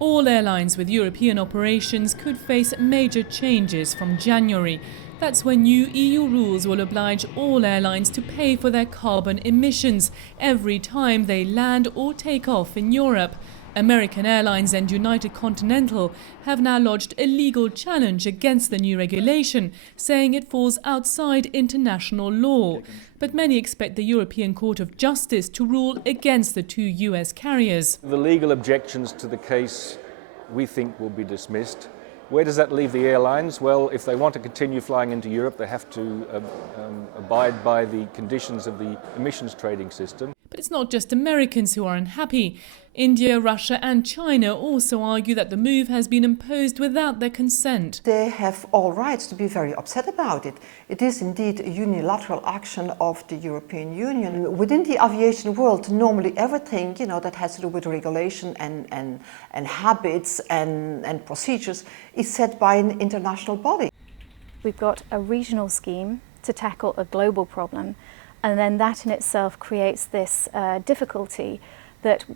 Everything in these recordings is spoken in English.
All airlines with European operations could face major changes from January. That's when new EU rules will oblige all airlines to pay for their carbon emissions every time they land or take off in Europe. American Airlines and United Continental have now lodged a legal challenge against the new regulation, saying it falls outside international law. But many expect the European Court of Justice to rule against the two US carriers. The legal objections to the case, we think, will be dismissed. Where does that leave the airlines? Well, if they want to continue flying into Europe, they have to abide by the conditions of the emissions trading system. But it's not just Americans who are unhappy. India, Russia and China also argue that the move has been imposed without their consent. They have all rights to be very upset about it. It is indeed a unilateral action of the European Union. Within the aviation world, normally everything that has to do with regulation and habits and procedures is set by an international body. We've got a regional scheme to tackle a global problem. And then that in itself creates this difficulty that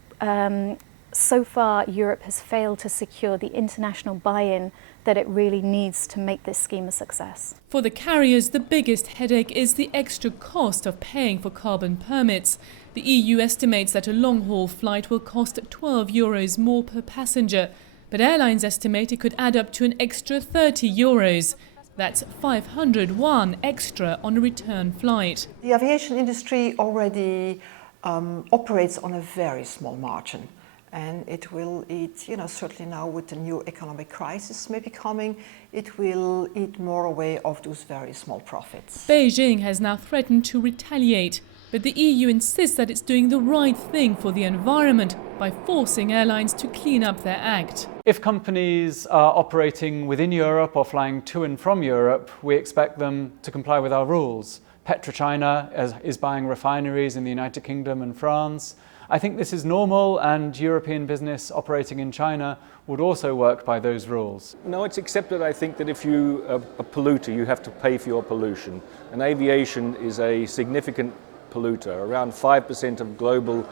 so far Europe has failed to secure the international buy-in that it really needs to make this scheme a success. For the carriers, the biggest headache is the extra cost of paying for carbon permits. The EU estimates that a long-haul flight will cost €12 more per passenger, but airlines estimate it could add up to an extra €30. That's 500 won extra on a return flight. The aviation industry already operates on a very small margin. And it will eat, certainly now with the new economic crisis maybe coming, it will eat more away of those very small profits. Beijing has now threatened to retaliate, but the EU insists that it's doing the right thing for the environment by forcing airlines to clean up their act. If companies are operating within Europe or flying to and from Europe, we expect them to comply with our rules. PetroChina is buying refineries in the United Kingdom and France. I think this is normal, and European business operating in China would also work by those rules. No, it's accepted, I think, that if you are a polluter, you have to pay for your pollution. And aviation is a significant polluter. Around 5% of global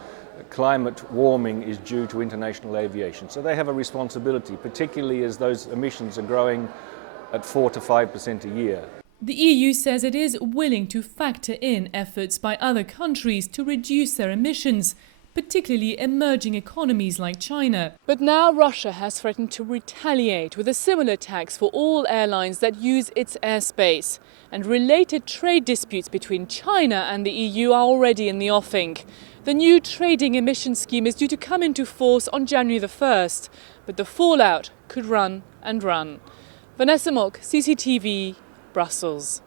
climate warming is due to international aviation. So they have a responsibility, particularly as those emissions are growing at 4 to 5% a year. The EU says it is willing to factor in efforts by other countries to reduce their emissions, particularly emerging economies like China. But now Russia has threatened to retaliate with a similar tax for all airlines that use its airspace. And related trade disputes between China and the EU are already in the offing. The new trading emission scheme is due to come into force on January the 1st, but the fallout could run and run. Vanessa Mock, CCTV, Brussels.